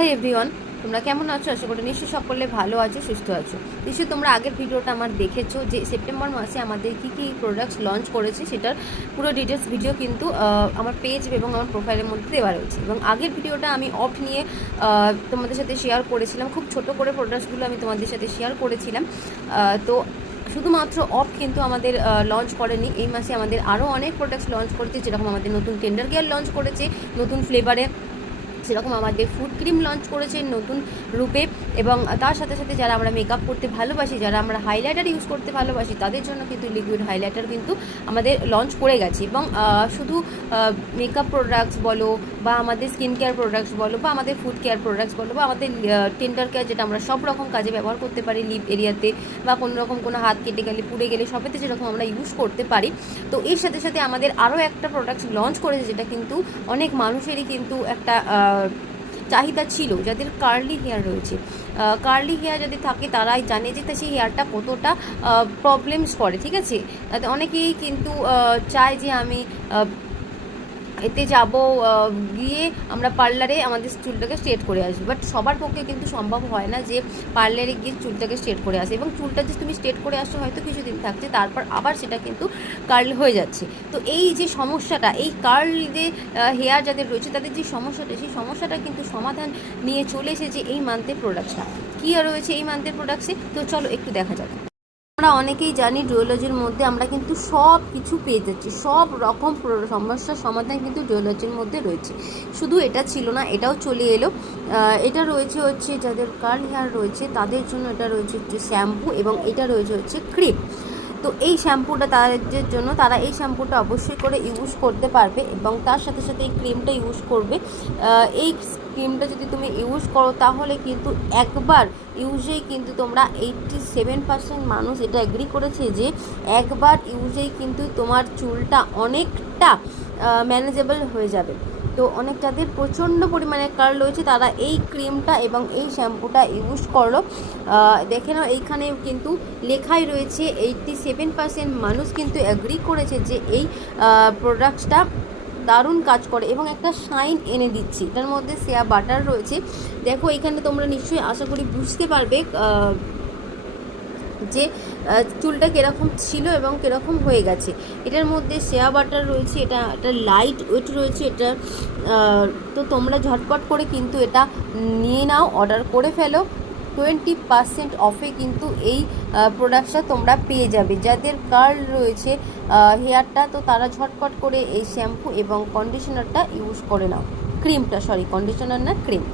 Hi everyone, তোমরা কেমন আছো? আশা করি নিশ্চয়ই সকলে ভালো আছো, সুস্থ আছো। নিশ্চয়ই তোমরা আগের ভিডিওটা আমার দেখেছো যে সেপ্টেম্বর মাসে আমাদের কী কী প্রোডাক্টস লঞ্চ করেছি সেটার পুরো ডিটেলস ভিডিও কিন্তু আমার পেজ এবং আমার প্রোফাইলের মধ্যে দেওয়া রয়েছে। এবং আগের ভিডিওটা আমি অফ নিয়ে তোমাদের সাথে শেয়ার করেছিলাম, খুব ছোট করে প্রোডাক্টসগুলো আমি তোমাদের সাথে শেয়ার করেছিলাম। তো শুধুমাত্র অফ কিন্তু আমাদের লঞ্চ করেনি, এই মাসে আমাদের আরও অনেক প্রোডাক্টস লঞ্চ করেছে, যেরকম আমাদের নতুন টেন্ডার গিয়ার লঞ্চ করেছে নতুন ফ্লেভারে, সেরকম আমাদের ফুড ক্রিম লঞ্চ করেছে নতুন রূপে। এবং তার সাথে সাথে যারা আমরা মেকআপ করতে ভালোবাসি, যারা আমরা হাইলাইটার ইউজ করতে ভালোবাসি, তাদের জন্য কিন্তু লিকুইড হাইলাইটার কিন্তু আমাদের লঞ্চ করে গেছে। এবং শুধু মেকআপ প্রোডাক্টস বলো বা আমাদের স্কিন কেয়ার প্রোডাক্টস বলো বা আমাদের ফুড কেয়ার প্রোডাক্টস বলো বা আমাদের টেন্ডার কেয়ার, যেটা আমরা সব রকম কাজে ব্যবহার করতে পারি, লিপ এরিয়াতে বা কোনো রকম কোনো হাত কেটে গেলে পুড়ে গেলে সবেতে যেরকম আমরা ইউজ করতে পারি। তো এর সাথে সাথে আমাদের আরও একটা প্রোডাক্টস লঞ্চ করেছে, যেটা কিন্তু অনেক মানুষেরই কিন্তু একটা চাহিদা ছিল, যাদের কার্লি হেয়ার রয়েছে। কার্লি হেয়ার যদি থাকে তারাই জানে যে সেই হেয়ারটা কতটা প্রবলেমস করে, ঠিক আছে। তাতে অনেকেই কিন্তু চায় যে আমি এতে যাব, গিয়ে আমরা পার্লারে আমাদের চুলটাকে স্ট্রেট করে আসবো, বাট সবার পক্ষে কিন্তু সম্ভব হয় না যে পার্লারে গিয়ে চুলটাকে স্ট্রেট করে আসে। এবং চুলটা যে তুমি স্ট্রেট করে আসছো হয়তো কিছুদিন থাকছে, তারপর আবার সেটা কিন্তু কার্ল হয়ে যাচ্ছে। তো এই যে সমস্যাটা, এই কার্ল যে হেয়ার যাদের রয়েছে তাদের যে সমস্যাটা, সেই সমস্যাটা কিন্তু সমাধান নিয়ে চলে এসেছে এই মান্থের প্রোডাক্টসটা। কী রয়েছে এই মান্থের প্রোডাক্টসে, তো চলো একটু দেখা যাক। আমরা অনেকেই জানি ডুয়োলজির মধ্যে আমরা কিন্তু সব কিছু পেয়ে যাচ্ছি, সব রকম সমস্যার সমাধান কিন্তু ডুয়োলজির মধ্যে রয়েছে। শুধু এটা ছিল না, এটাও চলে এলো। এটা রয়েছে হচ্ছে যাদের কার্ল হেয়ার রয়েছে তাদের জন্য, এটা রয়েছে হচ্ছে শ্যাম্পু এবং এটা রয়েছে হচ্ছে ক্রিম। তো এই শ্যাম্পুটা তাদের জন্য, তারা এই শ্যাম্পুটা অবশ্যই করে ইউজ করতে পারবে এবং তার সাথে সাথে এই ক্রিমটা ইউজ করবে। এই ক্রিমটা যদি তুমি ইউজ করো তাহলে কিন্তু একবার ইউজেই কিন্তু তোমরা 87% মানুষ এটা এগ্রি করেছে যে একবার ইউজেই কিন্তু তোমার চুলটা অনেকটা ম্যানেজেবল হয়ে যাবে। তো অনেক যাদের প্রচণ্ড পরিমাণে কার্ল রয়েছে তারা এই ক্রিমটা এবং এই শ্যাম্পুটা ইউজ করলো। দেখে নাও এইখানে কিন্তু লেখাই রয়েছে 87% মানুষ কিন্তু অ্যাগ্রি করেছে যে এই প্রোডাক্টসটা দারুণ কাজ করে এবং একটা শাইন এনে দিচ্ছি। এটার মধ্যে শেয়া বাটার রয়েছে, দেখো এখানে তোমরা নিশ্চয়ই আশা করি বুঝতে পারবে যে চুলটা কীরকম ছিল এবং কীরকম হয়ে গেছে। এটার মধ্যে শেয়া বাটার রয়েছে, এটা একটা লাইট ওয়েট রয়েছে এটা। তো তোমরা ঝটপট করে কিন্তু এটা নিয়ে নাও, অর্ডার করে ফেলো। 20% অফে কিন্তু এই প্রোডাক্টটা তোমরা পেয়ে যাবে। যাদের কার্ল রয়েছে হেয়ারটা, তো তারা ঝটপট করে এই শ্যাম্পু এবং কন্ডিশনারটা ইউজ করে নাও। ক্রিমটা, সরি কন্ডিশনার না, ক্রিম।